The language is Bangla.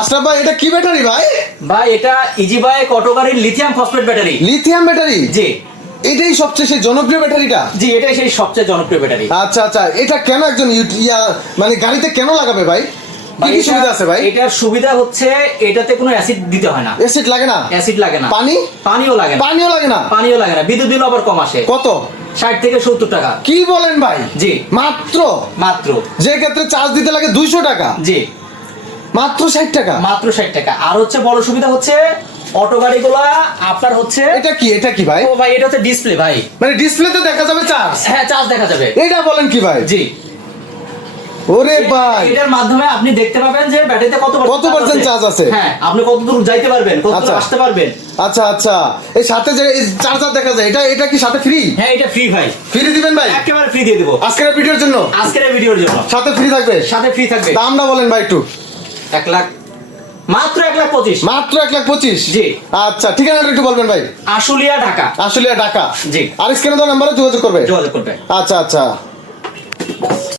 আশরাফ ভাই এটা কি ব্যাটারি ভাই? ভাই এটা ইজি বাইক অটো গাড়ির lithium phosphate battery. Lithium battery? জি। এটাই সবচেয়ে সেই জনপ্রিয় ব্যাটারিটা? জি, এটাই সেই সবচেয়ে জনপ্রিয় ব্যাটারি। আচ্ছা আচ্ছা, এটা কেন একজন মানে গাড়িতে কেন লাগাবে ভাই? কি সুবিধা আছে ভাই? এটার সুবিধা হচ্ছে এটাতে কোনো অ্যাসিড দিতে হয় না। অ্যাসিড লাগে না? অ্যাসিড লাগে না। পানি? পানিও লাগে না। পানিও লাগে না? পানিও লাগে না। বিদ্যুৎ বিল আবার কম আসে। কত? 60 থেকে 70 টাকা। কি বলেন ভাই? জি। মাত্র? মাত্র। যে ক্ষেত্রে চার্জ দিতে লাগে 200 টাকা? জি। মাত্র 60 টাকা? মাত্র 60 টাকা। আর হচ্ছে বড় সুবিধা হচ্ছে অটো গাড়িগুলা আপনার হচ্ছে এটা কি ভাই? ও ভাই এটা হচ্ছে ডিসপ্লে ভাই। মানে ডিসপ্লেতে দেখা যাবে চার্জ? হ্যাঁ, চার্জ দেখা যাবে। এটা বলেন কি ভাই? জি। ওরে ভাই, এটার মাধ্যমে আপনি দেখতে পাবেন যে ব্যাটারিতে কত পার্সেন্ট চার্জ আছে। হ্যাঁ, আপনি কত দূর যাইতে পারবেন, কত দূর আসতে পারবেন। আচ্ছা আচ্ছা, এই সাথে যে চার্জার দেখা যায় এটা কি সাথে ফ্রি? হ্যাঁ, এটা ফ্রি ভাই। ফ্রি দিবেন ভাই? একেবারে ফ্রি দিয়ে দেব আজকের ভিডিওর জন্য। আজকের এই ভিডিওর জন্য সাথে ফ্রি থাকবে? সাথে ফ্রি থাকবে। দামটা বলেন ভাই একটু। 1 লাখ, মাত্র 1,25,000। মাত্র 1,25,000? জি। আচ্ছা, ঠিকানাটা একটু বলবেন ভাই। আশুলিয়া, ঢাকা। আশুলিয়া, ঢাকা। জি। আর স্ক্রিনে দেওয়া নাম্বারে যোগাযোগ করবে। যোগাযোগ করবে। আচ্ছা আচ্ছা।